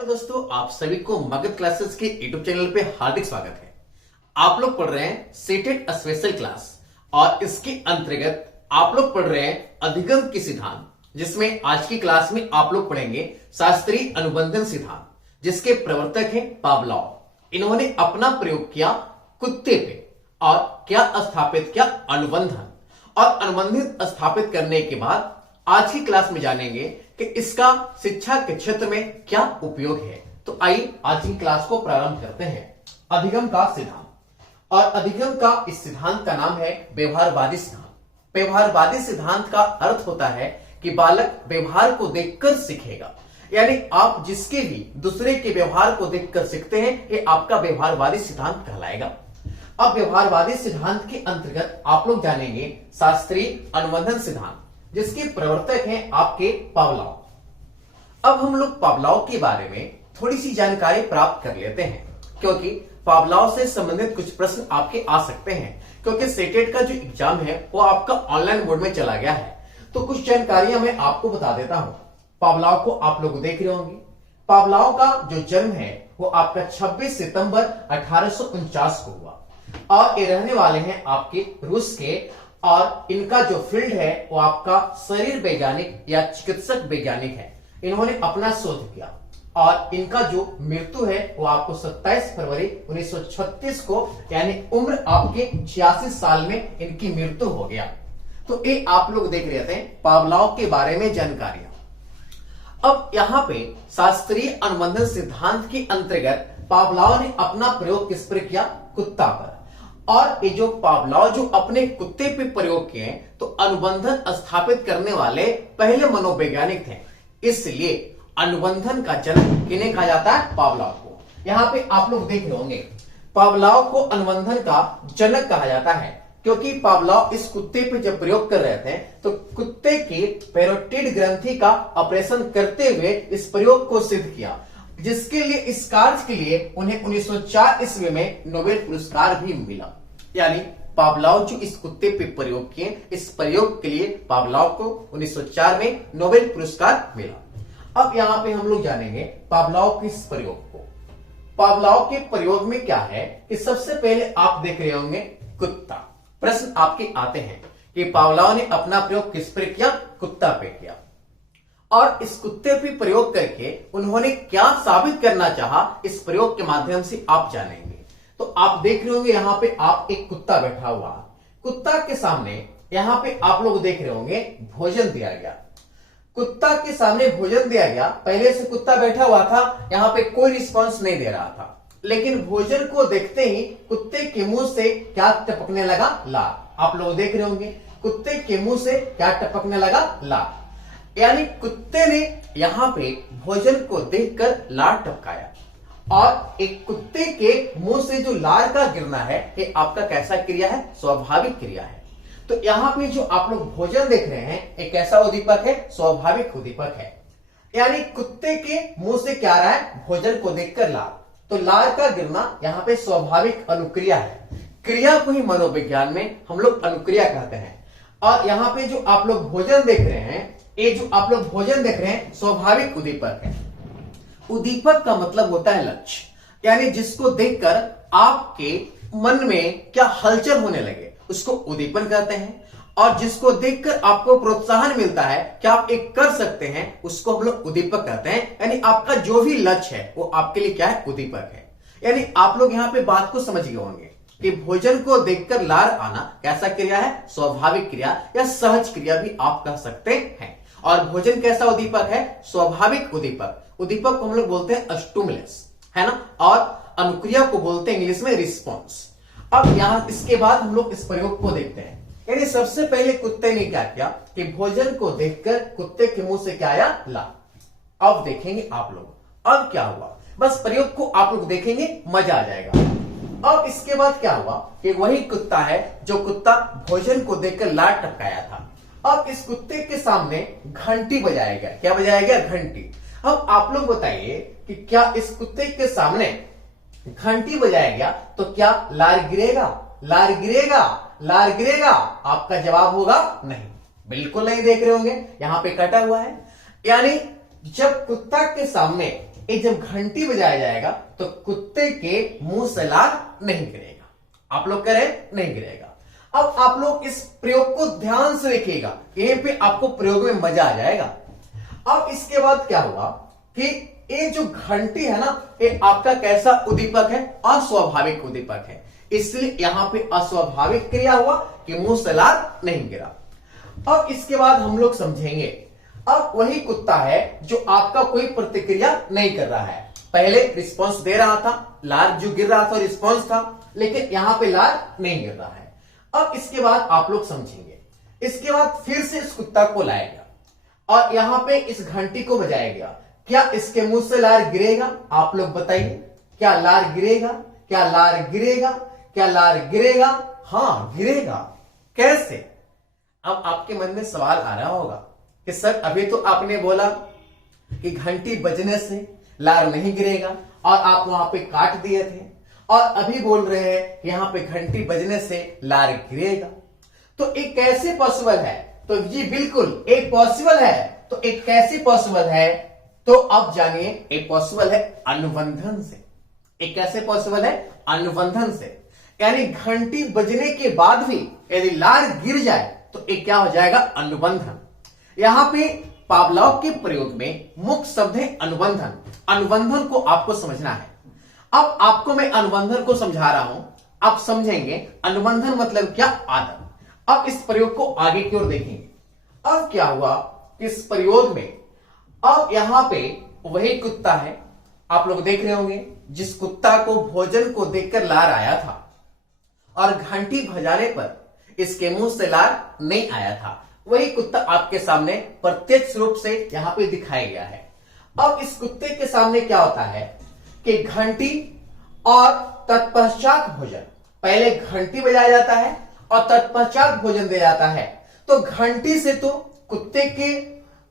Hello दोस्तों, आप सभी को मगध क्लासेस के यूट्यूब चैनल पे हार्दिक स्वागत है। आप लोग पढ़ रहे हैं सेटेड स्पेशल क्लास और इसके अंतर्गत आप लोग पढ़ रहे हैं अधिगम के सिद्धांत, जिसमें आज की क्लास में आप लोग पढ़ेंगे शास्त्रीय अनुबंधन सिद्धांत, जिसके प्रवर्तक हैं पावलोव। इन्होंने अपना प्रयोग किया कुत्ते पे और क्या स्थापित किया अनुबंधन, और अनुबंधित स्थापित करने के बाद आज की क्लास में जानेंगे कि इसका शिक्षा के क्षेत्र में क्या उपयोग है। तो आइए आज की क्लास को प्रारंभ करते हैं। अधिगम का सिद्धांत, और अधिगम का इस सिद्धांत का नाम है व्यवहारवादी सिद्धांत। व्यवहारवादी सिद्धांत का अर्थ होता है कि बालक व्यवहार को देखकर सीखेगा, यानी आप जिसके भी दूसरे के व्यवहार को देखकर सीखते हैं, ये आपका व्यवहारवादी सिद्धांत कहलाएगा। अब व्यवहारवादी सिद्धांत के अंतर्गत आप लोग जानेंगे शास्त्रीय अनुबंधन सिद्धांत, जिसके प्रवर्तक हैं आपके पावलोव। अब हम लोग पावलोव के बारे में थोड़ी सी जानकारी प्राप्त कर लेते हैं, क्योंकि पावलोव से संबंधित कुछ प्रश्न आपके आ सकते हैं, क्योंकि सेटेट का जो एग्जाम है वो आपका ऑनलाइन मोड में चला गया है। तो कुछ जानकारियां मैं आपको बता देता हूं। पावलोव को आप लोग देख रहे होंगे। पावलोव का जो जन्म है वो आपका 26 सितंबर 1849 को हुआ, और ये रहने वाले हैं आपके रूस के, और इनका जो फील्ड है वो आपका शरीर वैज्ञानिक या चिकित्सक वैज्ञानिक है। इन्होंने अपना शोध किया, और इनका जो मृत्यु है वो आपको 27 फरवरी 1936 को, यानी उम्र आपके 86 साल में इनकी मृत्यु हो गया। तो ये आप लोग देख रहे थे पावलोव के बारे में जानकारियां। अब यहाँ पे शास्त्रीय अनुबंधन सिद्धांत के अंतर्गत पावलोव ने अपना प्रयोग किस पर किया? कुत्ता पर। और ये जो पावलोव जो अपने कुत्ते पे प्रयोग किए, तो अनुबंधन स्थापित करने वाले पहले मनोवैज्ञानिक थे। इसलिए अनुबंधन का जनक किन्हें कहा जाता है? पावलोव को। यहाँ पे आप लोग देख रहे होंगे, पावलोव को अनुबंधन का जनक कहा जाता है, क्योंकि पावलोव इस कुत्ते पे जब प्रयोग कर रहे थे तो कुत्ते की पैरोटिड ग्रंथि का ऑपरेशन करते हुए इस प्रयोग को सिद्ध किया, जिसके लिए इस कार्य के लिए उन्हें 1904 ईस्वी में नोबेल पुरस्कार भी मिला। यानी पावलोव जो इस कुत्ते पे प्रयोग किए, इस प्रयोग के लिए पावलोव को 1904 में नोबेल पुरस्कार मिला। अब यहाँ पे हम लोग जानेंगे पावलोव के इस प्रयोग को। पावलोव के प्रयोग में क्या है कि सबसे पहले आप देख रहे होंगे कुत्ता। प्रश्न आपके आते हैं कि पावलोव ने अपना प्रयोग किस पर किया? कुत्ता पे किया। और इस कुत्ते पे प्रयोग करके उन्होंने क्या साबित करना चाहा, इस प्रयोग के माध्यम से आप जानेंगे। तो आप देख रहे होंगे यहाँ पे आप एक कुत्ता बैठा हुआ, कुत्ता के सामने यहाँ पे आप लोग देख रहे होंगे भोजन दिया गया। कुत्ता के सामने भोजन दिया गया, पहले से कुत्ता बैठा हुआ था, यहाँ पे कोई रिस्पांस नहीं दे रहा था, लेकिन भोजन को देखते ही कुत्ते के मुंह से क्या टपकने लगा? लार। आप लोग देख रहे होंगे कुत्ते के मुंह से क्या टपकने लगा? लार। यानी कुत्ते ने यहाँ पे भोजन को देखकर लार टपकाया, और एक कुत्ते के मुंह से जो लार का गिरना है, ये आपका कैसा क्रिया है? स्वाभाविक क्रिया है। तो यहाँ पे जो आप लोग भोजन देख रहे हैं, एक कैसा उद्दीपक है? स्वाभाविक उद्दीपक है। यानी कुत्ते के मुंह से क्या रहा है? भोजन को देखकर लार। तो लार का गिरना यहाँ पे स्वाभाविक अनुक्रिया है। क्रिया को ही मनोविज्ञान में हम लोग अनुक्रिया कहते हैं। और यहाँ पे जो आप लोग भोजन देख रहे हैं, ये जो आप लोग भोजन देख रहे हैं स्वाभाविक उद्दीपक है। उद्दीपक का मतलब होता है लक्ष्य, यानी जिसको देखकर आपके मन में क्या हलचल होने लगे, उसको उद्दीपन कहते हैं। और जिसको देखकर आपको प्रोत्साहन मिलता है कि आप एक कर सकते हैं, उसको हम लोग उद्दीपक कहते हैं। यानी आपका जो भी लक्ष्य है वो आपके लिए क्या है? उद्दीपक है। यानी आप लोग यहाँ पे बात को समझ गए होंगे कि भोजन को देखकर लार आना कैसा क्रिया है? स्वाभाविक क्रिया या सहज क्रिया भी आप कह सकते हैं। और भोजन कैसा उद्दीपक है? स्वाभाविक उद्दीपक। उद्दीपक को हम लोग बोलते हैं स्टिमुलस, है ना, और अनुक्रिया को बोलते हैं इंग्लिश में रिस्पॉन्स। अब यहाँ इसके बाद हम लोग इस प्रयोग को देखते हैं। यानी सबसे पहले कुत्ते ने क्या किया कि भोजन को देखकर कुत्ते के मुंह से क्या आया? लार। अब देखेंगे आप लोग अब क्या हुआ। बस प्रयोग को आप लोग देखेंगे, मजा आ जाएगा। अब इसके बाद क्या हुआ कि वही कुत्ता है जो कुत्ता भोजन को देखकर लार टपकाया था। अब इस कुत्ते के सामने घंटी बजाया गया। क्या बजाया गया? घंटी। अब आप लोग बताइए कि क्या इस कुत्ते के सामने घंटी बजाया गया तो क्या लार गिरेगा? लार गिरेगा? लार गिरेगा? आपका जवाब होगा नहीं, बिल्कुल नहीं। देख रहे होंगे यहाँ पे कटा हुआ है। यानी जब कुत्ता के सामने ये जब घंटी बजाया जाएगा तो कुत्ते के मुंह से लार नहीं गिरेगा। आप लोग करें, नहीं गिरेगा। अब आप लोग इस प्रयोग को ध्यान से देखिएगा, यहीं पे आपको प्रयोग में मजा आ जाएगा। अब इसके बाद क्या होगा कि ये जो घंटी है ना, ये आपका कैसा उद्दीपक है? अस्वाभाविक उद्दीपक है, इसलिए यहां पे अस्वाभाविक क्रिया हुआ कि मुंह से लार नहीं गिरा। अब इसके बाद हम लोग समझेंगे, अब वही कुत्ता है जो आपका कोई प्रतिक्रिया नहीं कर रहा है। पहले रिस्पांस दे रहा था, लार जो गिर रहा था रिस्पांस था, लेकिन यहां पे लार नहीं गिर रहा है। अब इसके बाद आप लोग समझेंगे, इसके बाद फिर से इस कुत्ता को लाया गया और यहां पे इस घंटी को बजाया गया। क्या इसके मुंह से लार गिरेगा? आप लोग बताइए, क्या लार गिरेगा? क्या लार गिरेगा? क्या लार गिरेगा? हां, गिरेगा। कैसे? अब आपके मन में सवाल आ रहा होगा कि सर अभी तो आपने बोला कि घंटी बजने से लार नहीं गिरेगा और आप वहां पे काट दिए थे, और अभी बोल रहे हैं यहां पे घंटी बजने से लार गिरेगा। तो एक कैसे पॉसिबल है? तो जी बिल्कुल एक पॉसिबल है। तो एक कैसे पॉसिबल है? तो अब जानिए, एक पॉसिबल है अनुबंधन से। एक कैसे पॉसिबल है? अनुबंधन से। यानी घंटी बजने के बाद भी यदि लार गिर जाए तो एक क्या हो जाएगा? अनुबंधन। यहां पे पावलोव के प्रयोग में मुख्य शब्द है अनुबंधन। अनुबंधन को आपको समझना है। अब आपको मैं अनुबंधन को समझा रहा हूं, आप समझेंगे अनुबंधन मतलब क्या? आदत। अब इस प्रयोग को आगे की ओर देखेंगे। अब क्या हुआ इस प्रयोग में, अब यहां पे वही कुत्ता है, आप लोग देख रहे होंगे, जिस कुत्ता को भोजन को देखकर लार आया था और घंटी बजाने पर इसके मुंह से लार नहीं आया था, वही कुत्ता आपके सामने प्रत्यक्ष रूप से यहां पे दिखाया गया है। अब इस कुत्ते के सामने क्या होता है कि घंटी और तत्पश्चात भोजन, पहले घंटी बजाया जाता है और तत्पश्चात भोजन दिया जाता है। तो घंटी से तो कुत्ते के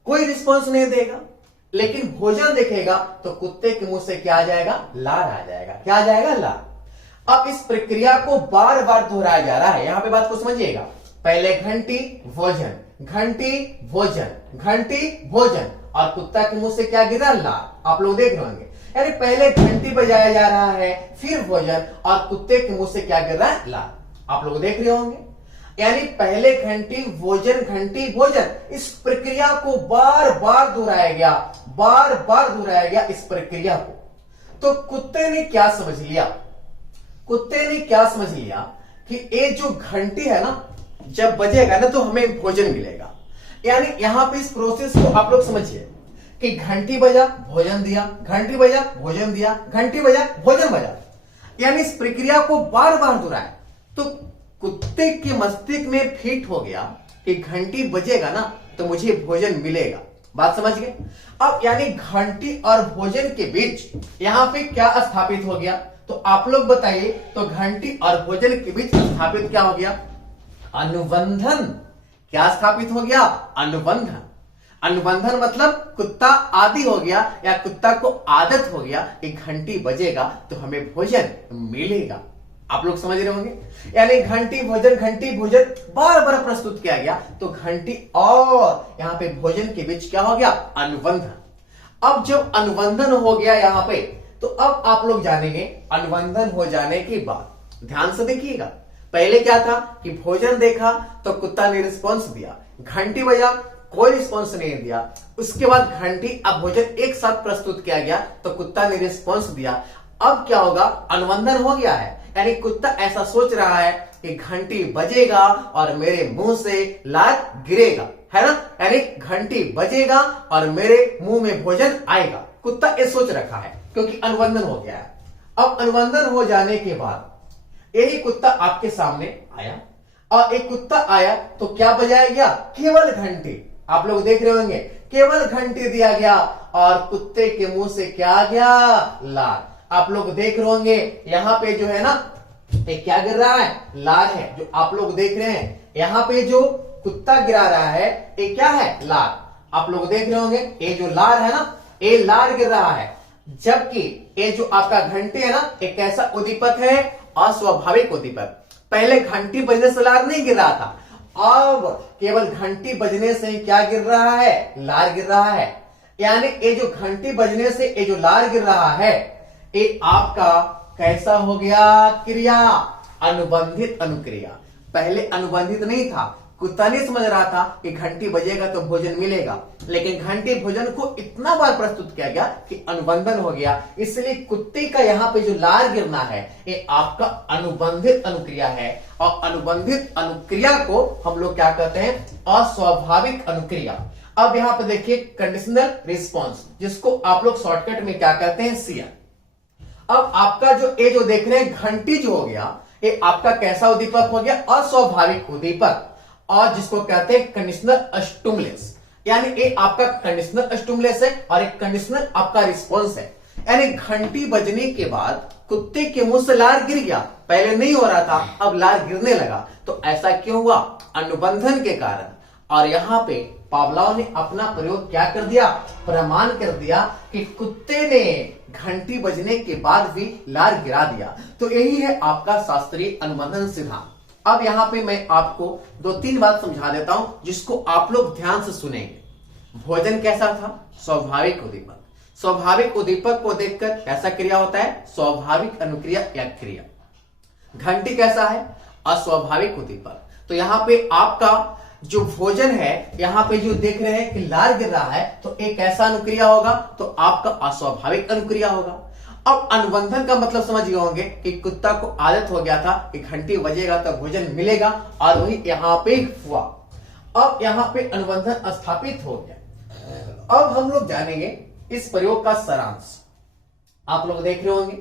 कोई रिस्पॉन्स नहीं देगा, लेकिन भोजन देखेगा तो कुत्ते के मुंह से क्या आ जाएगा? लार आ जाएगा। क्या आ जाएगा? लार। अब इस प्रक्रिया को बार बार दोहराया जा रहा है। यहां पे बात को समझिएगा, पहले घंटी भोजन, घंटी भोजन, घंटी भोजन, और कुत्ता के मुंह से क्या गिरा? लार। आप लोग देख रहे होंगे, यानी पहले घंटी बजाया जा रहा है, फिर भोजन, और कुत्ते के मुंह से क्या गिर रहा है? लार। आप लोग देख रहे होंगे, यानी पहले घंटी भोजन, घंटी भोजन, इस प्रक्रिया को बार बार दोहराया गया, बार बार दोहराया गया इस प्रक्रिया को। तो कुत्ते ने क्या समझ लिया? कुत्ते ने क्या समझ लिया कि ये जो घंटी है ना, जब बजेगा ना तो हमें भोजन मिलेगा। यानी यहां पे इस प्रोसेस को आप लोग समझिए कि घंटी बजा, भोजन दिया, घंटी बजा, भोजन दिया, घंटी बजा, भोजन बजा, यानी इस प्रक्रिया को बार बार दोहराए। तो कुत्ते के मस्तिष्क में फिट हो गया कि घंटी बजेगा ना तो मुझे भोजन मिलेगा। बात समझ गए? अब यानी घंटी और भोजन के बीच यहां पे क्या स्थापित हो गया? तो आप लोग बताइए, तो घंटी और भोजन के बीच स्थापित क्या हो गया? अनुबंधन। क्या स्थापित हो गया? अनुबंधन। अनुबंधन मतलब कुत्ता आदी हो गया, या कुत्ता को आदत हो गया कि घंटी बजेगा तो हमें भोजन मिलेगा। आप लोग समझ रहे होंगे, यानी घंटी भोजन, घंटी भोजन बार बार प्रस्तुत किया गया, तो घंटी और यहां पे भोजन के बीच क्या हो गया? अनुबंधन। अब जब अनुबंधन हो गया यहां पे, तो अब आप लोग जानेंगे अनुबंधन हो जाने के बाद, ध्यान से देखिएगा, पहले क्या था कि भोजन देखा तो कुत्ता ने रिस्पॉन्स दिया, घंटी बजा, कोई रिस्पॉन्स नहीं दिया, उसके बाद घंटी अब भोजन एक साथ प्रस्तुत किया गया तो कुत्ता ने रिस्पॉन्स दिया। अब क्या होगा? अनुबंधन हो गया है, यानी कुत्ता ऐसा सोच रहा है कि घंटी बजेगा और मेरे मुंह से लार गिरेगा, है ना? यानी घंटी बजेगा और मेरे मुंह में भोजन आएगा। कुत्ता ये सोच रखा है क्योंकि अनुबंधन हो गया है। अब अनुबंधन हो जाने के बाद यही कुत्ता आपके सामने आया, और एक कुत्ता आया तो क्या बजाया गया? केवल घंटी। आप लोग देख रहे होंगे, केवल घंटी दिया गया और कुत्ते के मुंह से क्या आ गया? लार। आप लोग देख रहे होंगे यहां पे जो है ना, ये क्या गिर रहा है? लार है, जो आप लोग देख रहे हैं। यहां पे जो कुत्ता गिरा रहा है ये क्या है? लार। आप लोग देख रहे होंगे ये जो लार है ना, ये लार गिर रहा है, जबकि ये जो आपका घंटी है ना, एक कैसा उद्दीपक है? अस्वाभाविक उद्दीपक। पहले घंटी बजने से लार नहीं गिर रहा था, अब केवल घंटी बजने से क्या गिर रहा है? लार गिर रहा है। यानी ये जो घंटी बजने से ये जो लार गिर रहा है, ये आपका कैसा हो गया? क्रिया, अनुबंधित अनुक्रिया। पहले अनुबंधित नहीं था, कुत्ता नहीं समझ रहा था कि घंटी बजेगा तो भोजन मिलेगा, लेकिन घंटी भोजन को इतना बार प्रस्तुत किया गया कि अनुबंधन हो गया। इसलिए कुत्ते का यहाँ पे जो लार गिरना है ये आपका अनुबंधित अनुक्रिया है, और अनुबंधित अनुक्रिया को हम लोग क्या कहते हैं? अस्वाभाविक अनुक्रिया। अब यहाँ पे देखिए कंडीशनल रिस्पॉन्स, जिसको आप लोग शॉर्टकट में क्या कहते हैं? सीआर। अब आपका जो ये जो देख रहे हैं घंटी जो हो गया, ये आपका कैसा उद्दीपक हो गया? अस्वाभाविक उद्दीपक, और जिसको कहते हैं कंडीशनल स्टिमुलस। यानी ये आपका कंडीशनल स्टिमुलस है और एक कंडीशनल आपका रिस्पॉन्स है। यानी घंटी बजने के बाद कुत्ते के मुंह से लार गिर गया, पहले नहीं हो रहा था, अब लार गिरने लगा। तो ऐसा क्यों हुआ? अनुबंधन के कारण। और यहां पे पावलोव ने अपना प्रयोग क्या कर दिया? प्रमाण कर दिया कि कुत्ते ने घंटी बजने के बाद भी लार गिरा दिया। तो यही है आपका शास्त्रीय अनुबंधन सिद्धांत। अब यहां पे मैं आपको 2-3 बात समझा देता हूं, जिसको आप लोग ध्यान से सुनेंगे। भोजन कैसा था? स्वाभाविक उद्दीपक। स्वाभाविक उद्दीपक को देखकर कैसा क्रिया होता है? स्वाभाविक अनुक्रिया या क्रिया। घंटी कैसा है? अस्वाभाविक उद्दीपक। तो यहां पे आपका जो भोजन है, यहां पे जो देख रहे हैं कि लार गिर रहा है, तो एक कैसा अनुक्रिया होगा? तो आपका अस्वाभाविक अनुक्रिया होगा। अब अनुबंधन का मतलब समझ गए होंगे कि कुत्ता को आदत हो गया था कि घंटी बजेगा तो भोजन मिलेगा, और वही यहां पे हुआ। अब यहां पे अनुबंधन स्थापित हो गया। अब हम लोग जानेंगे इस प्रयोग का सारांश। आप लोग देख रहे होंगे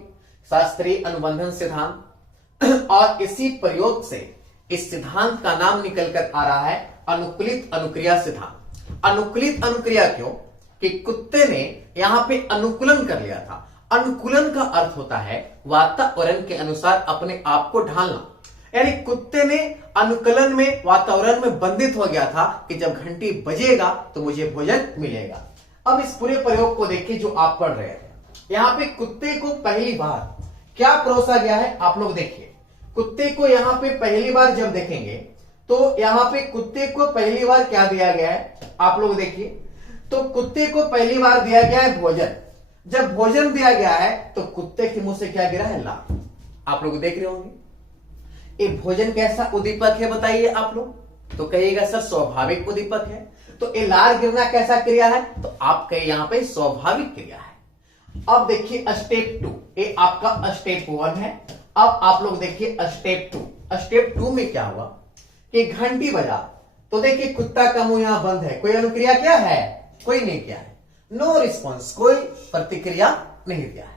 शास्त्रीय अनुबंधन सिद्धांत, और इसी प्रयोग से इस सिद्धांत का नाम निकल कर आ रहा है अनुकूलित अनुक्रिया सिद्धांत। अनुकूलित अनुक्रिया क्यों? कि कुत्ते ने यहां पे अनुकूलन कर लिया था। अनुकूलन का अर्थ होता है वातावरण के अनुसार अपने आप को ढालना। यानी कुत्ते ने अनुकूलन में, वातावरण में बंधित हो गया था कि जब घंटी बजेगा तो मुझे भोजन मिलेगा। अब इस पूरे प्रयोग को देखिए जो आप पढ़ रहे हैं। यहां पे कुत्ते को पहली बार क्या परोसा गया है? आप लोग देखिए, कुत्ते को यहां पे पहली बार जब देखेंगे तो यहां पे कुत्ते को पहली बार क्या दिया गया है? आप लोग देखिए, तो कुत्ते को पहली बार दिया गया है भोजन। जब भोजन दिया गया है तो कुत्ते के मुंह से क्या गिरा है? लार। आप लोग देख रहे होंगे। ये भोजन कैसा उद्दीपक है बताइए आप लोग? तो कहिएगा सर स्वाभाविक उद्दीपक है। तो ये लार गिरना कैसा क्रिया है? तो आप कहे यहां पे स्वाभाविक क्रिया है। अब देखिए स्टेप 2, ये आपका स्टेप 1 है। अब आप लोग देखिए स्टेप 2। स्टेप 2 में क्या हुआ कि घंटी बजा, तो देखिए कुत्ता का मुंह यहां बंद है, कोई अनुक्रिया क्या है? कोई नहीं किया है, नो रिस्पॉन्स, कोई प्रतिक्रिया नहीं दिया है।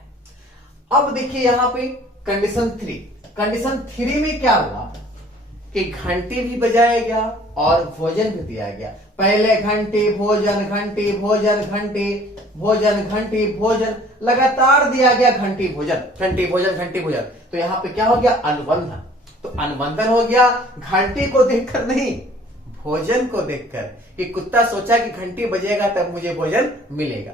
अब देखिए यहां पे कंडीशन 3। कंडीशन 3 में क्या हुआ कि घंटी भी बजाया गया और भोजन भी दिया गया। पहले घंटी भोजन, घंटी भोजन, घंटी भोजन, घंटी भोजन, लगातार दिया गया घंटी भोजन, घंटी भोजन, घंटी भोजन। तो यहां पे क्या हो गया? अनुबंधन। तो अनुबंधन हो गया घंटी को देखकर नहीं, भोजन को देखकर, कि कुत्ता सोचा कि घंटी बजेगा तब मुझे भोजन मिलेगा।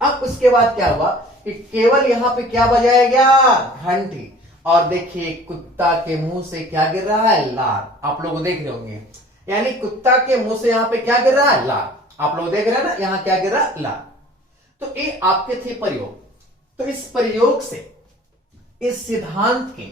अब उसके बाद क्या हुआ कि केवल यहां पे क्या बजाया गया? घंटी। और देखिए कुत्ता के मुंह से क्या गिर रहा है? लार। आप लोग देख रहे होंगे, यानी कुत्ता के मुंह से यहां पे क्या गिर रहा है? लार। आप लोग देख रहे हैं ना, यहां क्या गिर रहा है? लार। तो ये आपके थे प्रयोग। तो इस प्रयोग से इस सिद्धांत के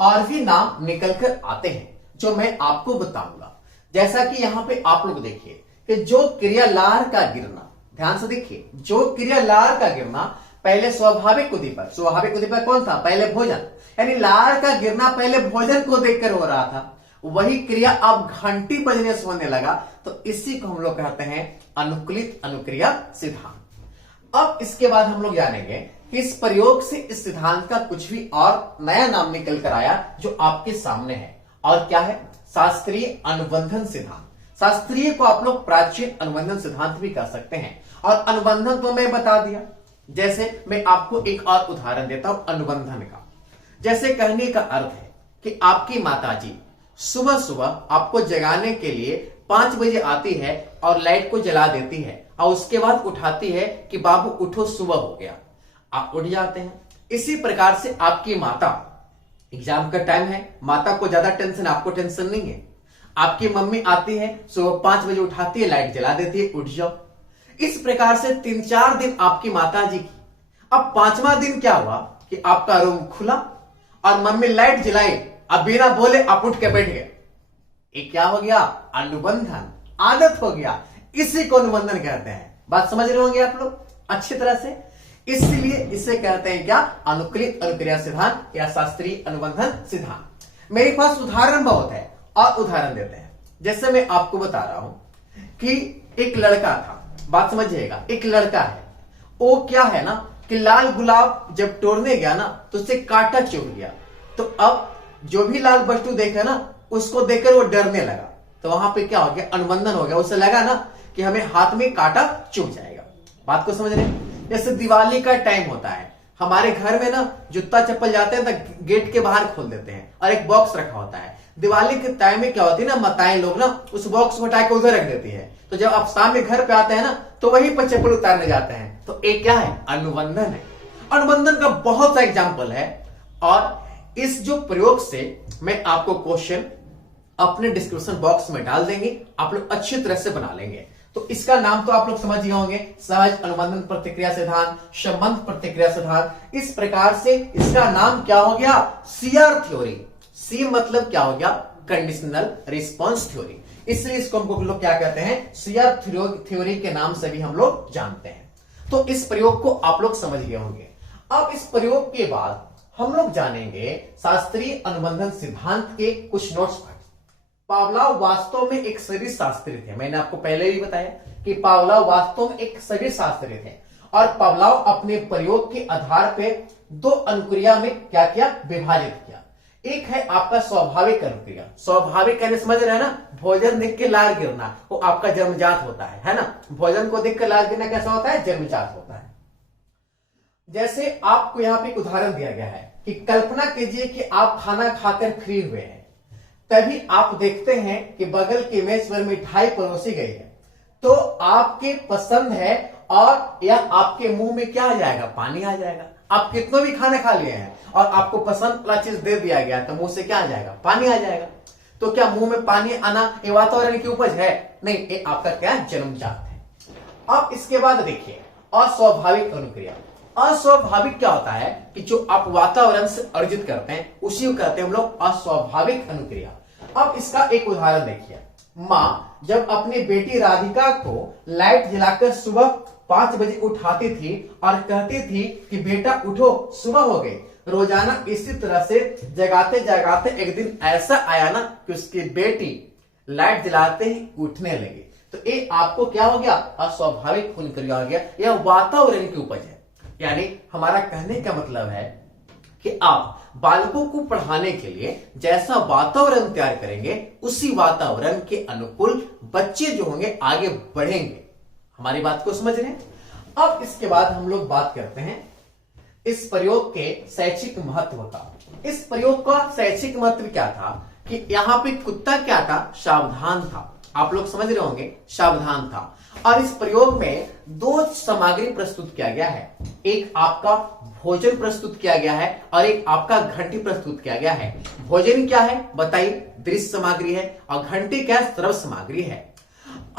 और भी नाम निकल कर आते हैं, जो मैं आपको बताऊंगा। जैसा कि यहां पे आप लोग देखिए कि जो क्रिया लार का गिरना, ध्यान से देखिए, जो क्रिया लार का गिरना पहले स्वाभाविक उद्दीपक, स्वाभाविक उद्दीपक कौन था? पहले भोजन। यानी लार का गिरना पहले भोजन को देखकर हो रहा था, वही क्रिया अब घंटी बजने से होने लगा। तो इसी को हम लोग कहते हैं अनुकूलित अनुक्रिया सिद्धांत। अब इसके बाद हम लोग जानेंगे कि इस प्रयोग से इस सिद्धांत का कुछ भी और नया नाम निकल कर आया, जो आपके सामने है। और क्या है? शास्त्रीय अनुबंधन सिद्धांत। शास्त्रीय को आप लोग प्राचीन अनुबंधन सिद्धांत भी कह सकते हैं। और अनुबंधन तो मैं बता दिया। जैसे मैं आपको एक और उदाहरण देता हूं अनुबंधन का। जैसे कहने का अर्थ है कि आपकी माताजी सुबह सुबह आपको जगाने के लिए 5 बजे आती है और लाइट को जला देती है, और उसके बाद उठाती है कि बाबू उठो सुबह हो गया। आप उठ जाते हैं। इसी प्रकार से आपकी माता, एग्जाम का टाइम है, माता को ज्यादा टेंशन, आपको टेंशन नहीं है। आपकी मम्मी आती है, सुबह 5 बजे उठाती है, लाइट जला देती है, उठ जाओ। इस प्रकार से 3-4 दिन आपकी माता जी की। अब 5वां दिन क्या हुआ कि आपका रूम खुला और मम्मी लाइट जलाई, अब बिना बोले आप उठ के बैठ गए। ये क्या हो गया? अनुबंधन, आदत हो गया। इसी को अनुबंधन कहते हैं। बात समझ रहे होंगे आप लोग अच्छी तरह से। इसलिए इसे कहते हैं क्या? अनुकूलित अनुक्रिया सिद्धांत या शास्त्रीय अनुबंधन सिद्धांत। मेरे पास उदाहरण बहुत है और उदाहरण देते हैं। जैसे मैं आपको बता रहा हूं कि एक लड़का था, बात समझिएगा, एक लड़का है, वो क्या है ना कि लाल गुलाब जब तोड़ने गया ना तो उसे कांटा चुभ गया। तो अब जो भी लाल वस्तु देखे ना उसको देखकर वो डरने लगा। तो वहां पे क्या हो गया? अनुबंधन हो गया। उसे लगा ना कि हमें हाथ में कांटा चुभ जाएगा। बात को समझ रहे हैं? जैसे दिवाली का टाइम होता है, हमारे घर में ना जूता चप्पल जाते हैं तो गेट के बाहर खोल देते हैं और एक बॉक्स रखा होता है। दिवाली के टाइम में क्या होती है ना, माताएं लोग ना उस बॉक्स को हटा के उधर रख देती है। तो जब आप शाम में घर पे आते हैं ना तो वहीं पर चप्पल उतारने जाते हैं। तो एक क्या है? अनुबंधन है। अनुबंधन का बहुत सा एग्जाम्पल है और इस जो प्रयोग से मैं आपको क्वेश्चन अपने डिस्क्रिप्शन बॉक्स में डाल देंगे, आप लोग अच्छी तरह से बना लेंगे। तो इसका नाम तो आप लोग समझ गए होंगे, सहज अनुबंधन प्रतिक्रिया सिद्धांत, संबंध प्रतिक्रिया सिद्धांत। इस प्रकार से इसका नाम क्या हो गया? CR theory. सी मतलब क्या हो गया? Conditional response theory. इसलिए इसको हमको लोग क्या कहते हैं? सीआर थ्योरी के नाम से भी हम लोग जानते हैं। तो इस प्रयोग को आप लोग समझ गए होंगे। अब इस प्रयोग के बाद हम लोग जानेंगे शास्त्रीय अनुबंधन सिद्धांत के कुछ नोट्स। पावलोव वास्तव में एक शरीर शास्त्री थे। मैंने आपको पहले भी बताया कि पावलोव वास्तव में एक शरीर शास्त्री थे और पावलोव अपने प्रयोग के आधार पे 2 अनुक्रिया में क्या किया? विभाजित किया। एक है आपका स्वाभाविक अनुक्रिया। स्वाभाविक कहने समझ रहे हैं ना? भोजन देख के लार गिरना, वो आपका जन्मजात होता है ना? भोजन को देख के लार गिरना कैसा होता है? जन्मजात होता है। जैसे आपको यहाँ पे एक उदाहरण दिया गया है कि कल्पना कीजिए कि आप खाना खाकर फ्री हुए हैं, तभी आप देखते हैं कि बगल के मेज पर मिठाई परोसी गई है। तो आपके पसंद है और या आपके मुंह में क्या आ जाएगा? पानी आ जाएगा। आप कितना भी खाना खा लिए हैं और आपको पसंद वाला चीज दे दिया गया तो मुंह से क्या आ जाएगा? पानी आ जाएगा। तो क्या मुंह में पानी आना ये वातावरण की उपज है? नहीं, ये आपका क्या? जन्मजात है। अब इसके बाद देखिए अस्वाभाविक अनुक्रिया। अस्वाभाविक क्या होता है कि जो आप वातावरण से अर्जित करते हैं उसी को कहते हैं हम लोग अस्वाभाविक अनुक्रिया। अब इसका एक उदाहरण देखिए। माँ जब अपनी बेटी राधिका को लाइट जलाकर सुबह 5 बजे उठाती थी और कहती थी कि बेटा उठो सुबह हो गई। रोजाना इसी तरह से जगाते जगाते एक दिन ऐसा आया ना कि उसकी बेटी लाइट जलाते ही उठने लगी। तो ये आपको क्या हो गया? अस्वाभाविक अनुक्रिया हो गया। यह वातावरण की उपज है। यानी हमारा कहने का मतलब है कि आप बालकों को पढ़ाने के लिए जैसा वातावरण तैयार करेंगे उसी वातावरण के अनुकूल बच्चे जो होंगे आगे बढ़ेंगे। हमारी बात को समझ रहे हैं? अब इसके बाद हम लोग बात करते हैं इस प्रयोग के शैक्षिक महत्व का। इस प्रयोग का शैक्षिक महत्व क्या था कि यहाँ पे कुत्ता क्या था? सावधान था। आप लोग समझ रहे होंगे, सावधान था। और इस प्रयोग में 2 सामग्री प्रस्तुत किया गया है। एक आपका भोजन प्रस्तुत किया गया है और एक आपका घंटी प्रस्तुत किया गया है। भोजन क्या है बताइए? दृश्य सामग्री है और घंटी क्या है? श्रव्य सामग्री है।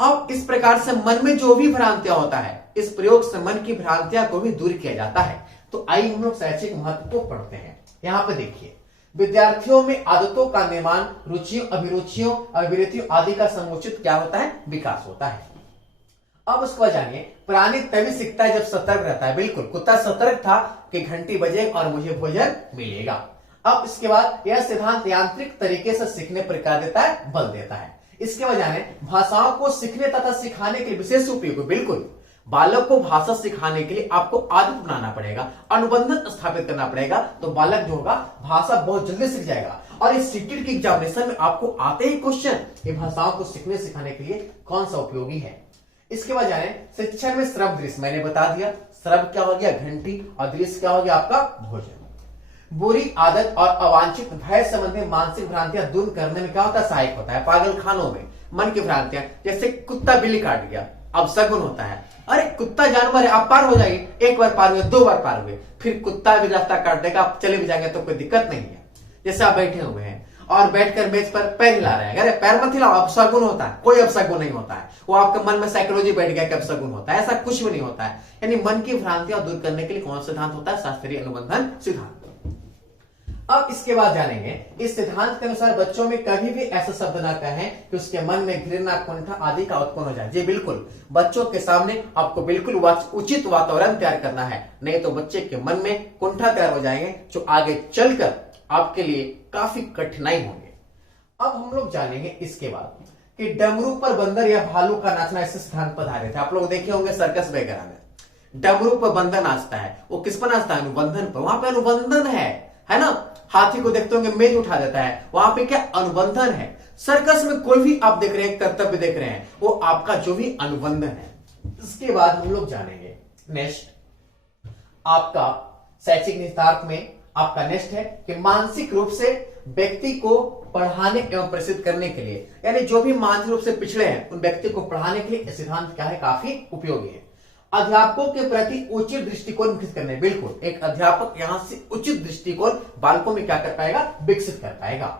अब इस प्रकार से मन में जो भी भ्रांतियां होता है, इस प्रयोग से मन की भ्रांतियां को भी दूर किया जाता है। तो आइए हम लोग शैक्षिक महत्व को पढ़ते हैं। यहाँ पे देखिए, विद्यार्थियों में आदतों का निर्माण, रुचियों, अभिरुचियों, अभिवृत्तियों आदि का समुचित क्या होता है? विकास होता है। अब उसको जानिए, प्राणी तभी सीखता है जब सतर्क रहता है। बिल्कुल, कुत्ता सतर्क था कि घंटी बजे और मुझे भोजन मिलेगा। अब इसके बाद यह सिद्धांत यांत्रिक तरीके से सीखने पर क्या देता है? बल देता है। इसके बजाय भाषाओं को सीखने तथा सिखाने के लिए विशेष उपयोग। बिल्कुल, बालक को भाषा सिखाने के लिए आपको आदत बनाना पड़ेगा, अनुबंधन स्थापित करना पड़ेगा। तो बालक जो होगा भाषा बहुत जल्दी सीख जाएगा। और इस सीटेट की एग्जामिनेशन में आपको आते ही क्वेश्चन ये भाषाओं को सीखने सिखाने के लिए कौन सा उपयोगी है। इसके बाद जाने शिक्षण में श्रव्य दृश्य, मैंने बता दिया। श्रव्य क्या हो गया? घंटी, और दृश्य क्या हो गया? आपका भोजन। बुरी आदत और अवांछित भय संबंधी मानसिक भ्रांतियां दूर करने में क्या होता है? सहायक होता है। पागल खानों में मन की भ्रांतियां, जैसे कुत्ता बिल्ली काट गया, अब शगुन होता है, अरे कुत्ता जानवर है, आप पार हो जाइए। 1 बार पार हुए, 2 बार पार हुए, फिर कुत्ता भी रास्ता काट देगा, आप चले भी जाएंगे तो कोई दिक्कत नहीं है। जैसे आप बैठे हुए हैं और बैठकर मेज पर पैर हिला रहे हैं। अरे पैर मत हिलाओ, अपशगुन होता है, कोई अपशगुन नहीं होता है। वो आपके मन में साइकोलॉजी बैठ गया कि अपशगुन होता है, ऐसा कुछ भी नहीं होता है। यानी मन की भ्रांतियां दूर करने के लिए कौन सा सिद्धांत होता है? शास्त्रीय अनुबंधन सिद्धांत। अब इसके बाद जानेंगे, इस सिद्धांत के अनुसार बच्चों में कभी भी ऐसा शब्द ना कहें कि उसके मन में घृणा, कुंठा आदि का उत्पन्न हो जाए। जी बिल्कुल, बच्चों के सामने आपको बिल्कुल उचित वातावरण तैयार करना है, नहीं तो बच्चे के मन में कुंठा तैयार हो जाएंगे जो आगे चलकर आपके लिए काफी कठिनाई होंगे। अब हम लोग जानेंगे इसके बाद कि डमरू पर बंदर या भालू का नाचना ऐसे सिद्धांत पर आधारित है। आप लोग देखे होंगे सर्कस वगैरह में डमरू पर बंदर नाचता है, वो किस पर नाचता है? अनुबंधन पर। वहां पे अनुबंधन है ना। हाथी को देखते होंगे मेज उठा देता है, वहां पे क्या? अनुबंधन है। सर्कस में कोई भी आप देख रहे हैं, कर्तव्य देख रहे हैं, वो आपका जो भी अनुबंधन है। इसके बाद हम लोग जानेंगे नेक्स्ट, आपका शैक्षिक निहितार्थ में आपका नेक्स्ट है कि मानसिक रूप से व्यक्ति को पढ़ाने एवं प्रसिद्ध करने के लिए, यानी जो भी मानसिक रूप से पिछड़े हैं उन व्यक्ति को पढ़ाने के लिए सिद्धांत क्या है? काफी उपयोगी है। अध्यापकों के प्रति उचित दृष्टिकोण विकसित करने, बिल्कुल एक अध्यापक यहां से उचित दृष्टिकोण बालकों में क्या कर पाएगा? विकसित कर पाएगा।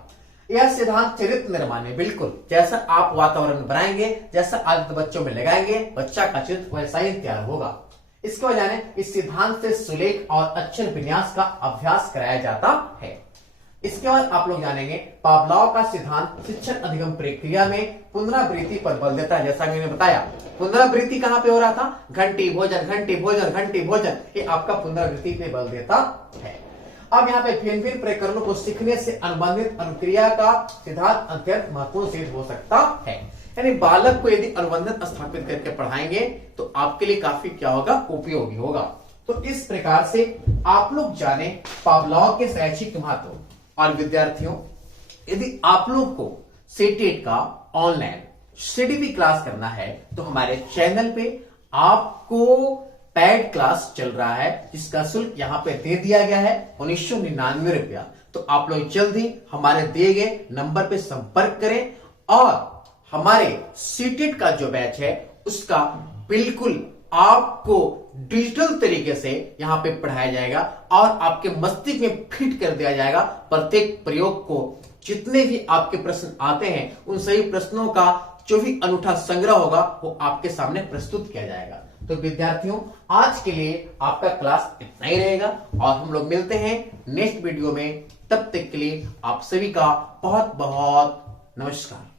यह सिद्धांत चरित्र निर्माण में, बिल्कुल जैसा आप वातावरण बनाएंगे, जैसा आदत बच्चों में लगाएंगे, बच्चा का चित्र वैसा ही तैयार होगा। इसके वजह से इस सिद्धांत से सुलेख और अक्षर विन्यास का अभ्यास कराया जाता है। इसके बाद आप लोग जानेंगे पावलोव का सिद्धांत शिक्षण अधिगम प्रक्रिया में पुनरावृत्ति पर बल देता है। जैसा मैंने बताया, पुनरावृत्ति कहां पे हो रहा था? घंटी भोजन, घंटी भोजन, घंटी भोजन, ये आपका पुनरावृत्ति पे बल देता है। अब यहाँ पे भिन्न भिन्न प्रकरणों को सीखने से अनुबंधित अनुक्रिया का सिद्धांत अत्यंत महत्वपूर्ण सिद्ध हो सकता है। यानी बालक को यदि अनुबंधन स्थापित करके पढ़ाएंगे तो आपके लिए काफी क्या होगा? उपयोगी होगा। तो इस प्रकार से आप लोग जाने पावलोव के शैक्षिक महत्व। और विद्यार्थियों, यदि आप लोग को सीटेट का ऑनलाइन सीडीपी क्लास करना है तो हमारे चैनल पे आपको पेड क्लास चल रहा है, जिसका शुल्क यहां पे दे दिया गया है 1999 रुपया। तो आप लोग जल्दी हमारे दिए गए नंबर पे संपर्क करें और हमारे सीटेट का जो बैच है उसका बिल्कुल आपको डिजिटल तरीके से यहां पे पढ़ाया जाएगा और आपके मस्तिष्क में फिट कर दिया जाएगा। प्रत्येक प्रयोग को जितने भी आपके प्रश्न आते हैं उन सभी प्रश्नों का जो भी अनूठा संग्रह होगा वो आपके सामने प्रस्तुत किया जाएगा। तो विद्यार्थियों, आज के लिए आपका क्लास इतना ही रहेगा और हम लोग मिलते हैं नेक्स्ट वीडियो में। तब तक के लिए आप सभी का बहुत बहुत नमस्कार।